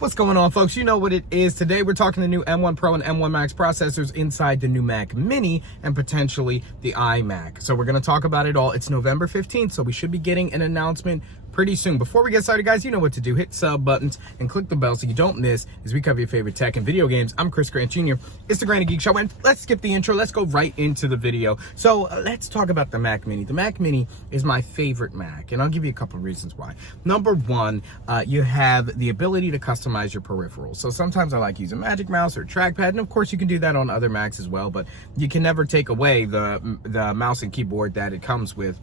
What's going on, folks? You know what it is. Today we're talking the new M1 Pro and M1 Max processors inside the new Mac Mini and potentially the iMac. So we're going to talk about it all. It's November 15th, so we should be getting an announcement pretty soon. Before we get started, guys, you know what to do. Hit sub buttons and click the bell so you don't miss as we cover your favorite tech and video games. I'm Chris Grant Jr. It's the Granny Geek Show, and let's skip the intro. Let's go right into the video. So let's talk about the Mac Mini. The Mac Mini is my favorite Mac, and I'll give you a couple of reasons why. Number one, you have the ability to customize your peripherals. So sometimes I like using Magic Mouse or trackpad, and of course you can do that on other Macs as well, but you can never take away the mouse and keyboard that it comes with.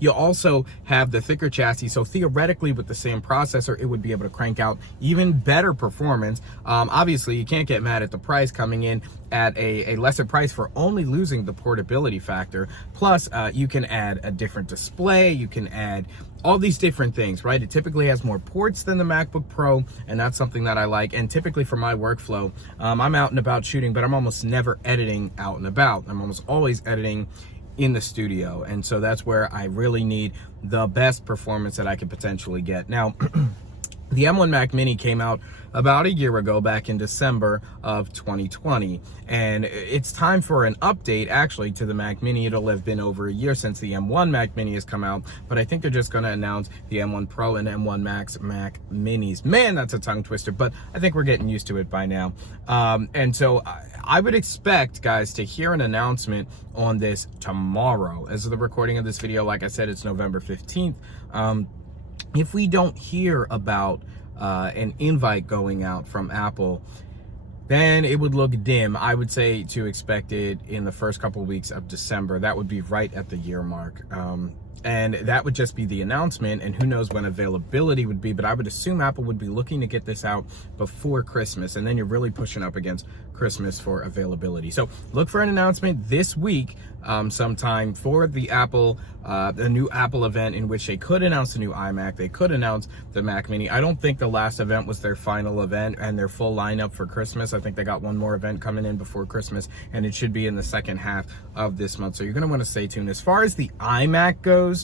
You also have the thicker chassis, so theoretically with the same processor it would be able to crank out even better performance. Obviously you can't get mad at the price coming in at a lesser price for only losing the portability factor. Plus you can add a different display, you can add all these different things, right? It typically has more ports than the MacBook Pro, and that's something that I like. And typically for my workflow, I'm out and about shooting, but I'm almost never editing out and about. I'm almost always editing in the studio, and so that's where I really need the best performance that I could potentially get. Now the M1 Mac Mini came out about a year ago, back in December of 2020, and it's time for an update actually to the Mac Mini. It'll have been over a year since the M1 Mac Mini has come out, but I think they're just going to announce the M1 Pro and M1 Max Mac Minis. Man, that's a tongue twister, but I think we're getting used to it by now. And so I would expect, guys, to hear an announcement on this tomorrow. As of the recording of this video, like I said, it's November 15th. If we don't hear about an invite going out from Apple, then it would look dim. I would say to expect it in the first couple of weeks of December. That would be right at the year mark. And that would just be the announcement, and who knows when availability would be, but I would assume Apple would be looking to get this out before Christmas, and then you're really pushing up against Christmas for availability. So look for an announcement this week sometime for the new Apple event, in which they could announce the new iMac, they could announce the Mac Mini. I don't think the last event was their final event and their full lineup for Christmas. I think they got one more event coming in before Christmas, and it should be in the second half of this month. So you're gonna wanna stay tuned. As far as the iMac goes,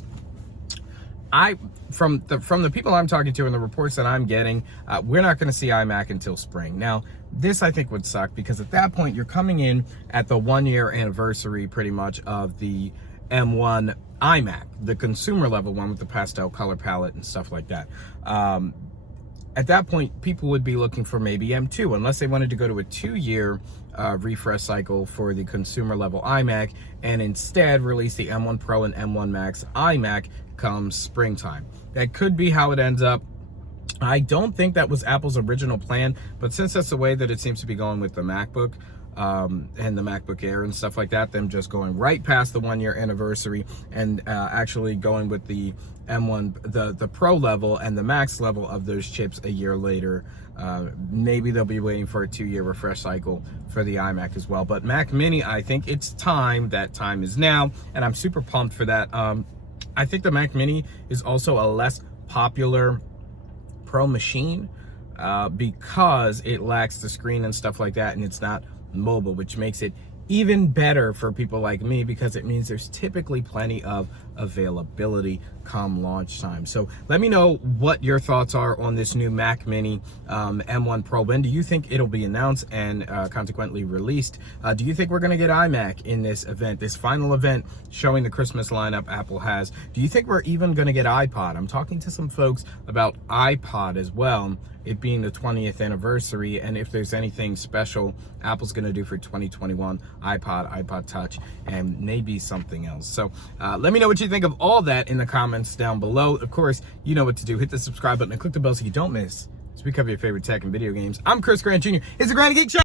from the people I'm talking to and the reports that I'm getting, we're not going to see iMac until spring. Now, this I think would suck, because at that point you're coming in at the 1-year anniversary pretty much of the M1 iMac, the consumer level one with the pastel color palette and stuff like that. At that point, people would be looking for maybe M2, unless they wanted to go to a 2-year refresh cycle for the consumer level iMac, and instead release the M1 Pro and M1 Max iMac come springtime. That could be how it ends up. I don't think that was Apple's original plan, but since that's the way that it seems to be going with the MacBook and the MacBook Air and stuff like that, them just going right past the 1-year anniversary and actually going with the M1, the Pro level and the Max level of those chips a year later. Maybe they'll be waiting for a 2-year refresh cycle for the iMac as well. But Mac Mini, I think it's time. That time is now, and I'm super pumped for that. I think the Mac Mini is also a less popular Pro machine because it lacks the screen and stuff like that, and it's not mobile, which makes it even better for people like me, because it means there's typically plenty of availability come launch time. So let me know what your thoughts are on this new Mac Mini M1 Pro. When do you think it'll be announced and consequently released? Do you think we're going to get iMac in this event, this final event showing the Christmas lineup Apple has? Do you think we're even going to get iPod? I'm talking to some folks about iPod as well, it being the 20th anniversary, and if there's anything special Apple's going to do for 2021, iPod Touch, and maybe something else. So let me know what you think of all that in the comments down below. Of course, you know what to do. Hit the subscribe button and click the bell so you don't miss as we cover your favorite tech and video games. I'm Chris Grant Jr. It's the Granny Geek Show.